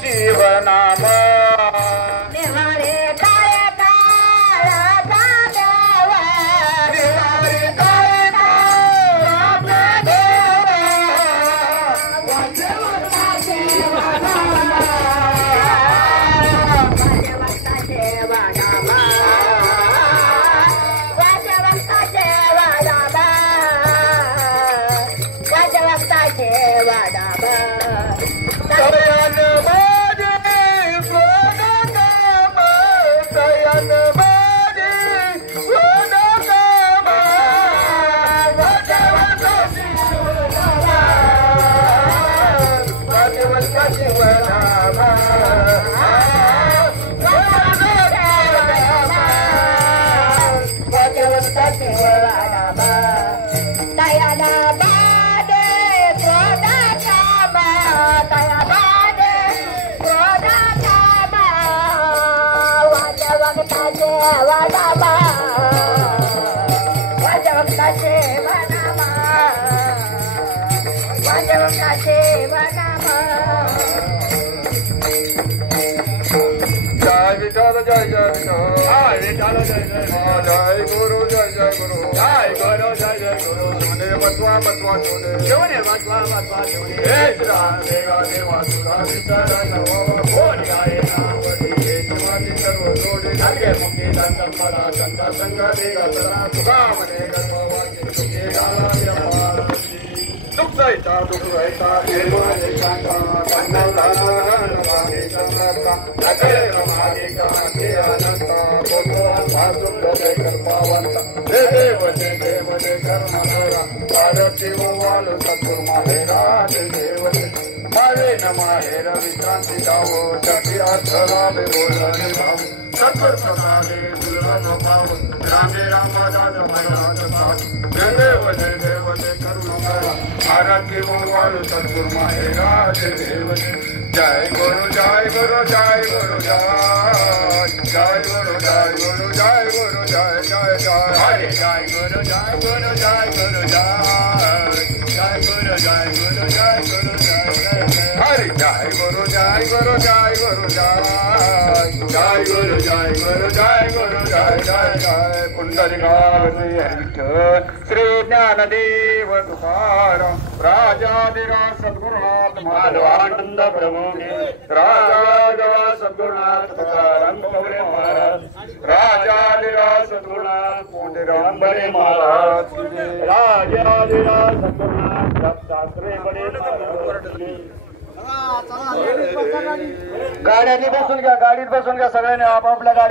शिवनाम निवारे काय काळाचा देवा निवारे काय काळाचा देवा वाजवता शिवनामा वाजवता शिवनामा वाजवता शिवनामा सयन माझे सोनकाम सयन माझे सोनकाम वाजवता शिवनाम वाजवता शिवनाम वाजवता शिवनाम दयाला बादे क्रोधाकामा दया बादे क्रोधाकामा वाजवता शिवनामा वाजवता शिवनामा वाजवता शिवनामा जय विठ्ठल जय जय विठ्ठल जय विठ्ठल जय गुरु जय जय गुरु जय जय गुरु सोने बसवा बसवा सोने हे श्राम देवा देवा सुरा विठ्ठल नमो बोल गाय नाम हे शिवाजी सर्व जोडे लागे मुक्ती दंत मला संत संग देगा सदा सुखा मने गर्भवाची तुझे गाला व्यवहार दुख जायचा दुख जायचा हे माने कांता कन्नलान माने समरता नकळे रमाने कांते अनंत बोलो भासुक दे कृपावंत हे देव दे कर्मधरा भारती वाल सतुर माहेरा देव मारे न माहेर विश्रांती जावो जपी अक्षरा बे बोलने भाव सत्वर प्रसादे दुर्लभ भाव रामे रामदास महाराज साथ हे देव दे कर्मधरा भारती वाल सतुर माहेरा देव जय गुरु जय गुरु जय गुरु जय जय गुरु जय गुरु जय गुरु जय जय जय हरे जय गुरु जय गुरु जय गुरु जय जय गुरु जय गुरु जय गुरु जय हरे जय गुरु जय गुरु जय गुरु जय जय गुरु जय गुरु जय गुरु जय जय जय पुंडरीकावती विठ्ठल श्री ज्ञानदेव तुकाराम राजाधिराज सद्गुरुनाथ माधवानंद प्रभु राजाधिराज सद्गुरुनाथ तुकाराम बरे महाराज राजाधिराज सद्गुरुनाथ पुंडरीकांबरे महाराज राजाधिराज सद्गुरुनाथ शास्त्री बडे गाड्यांनी बसून घ्या गाडीत बसून घ्या सगळ्यांनी आपापल्या गाड्या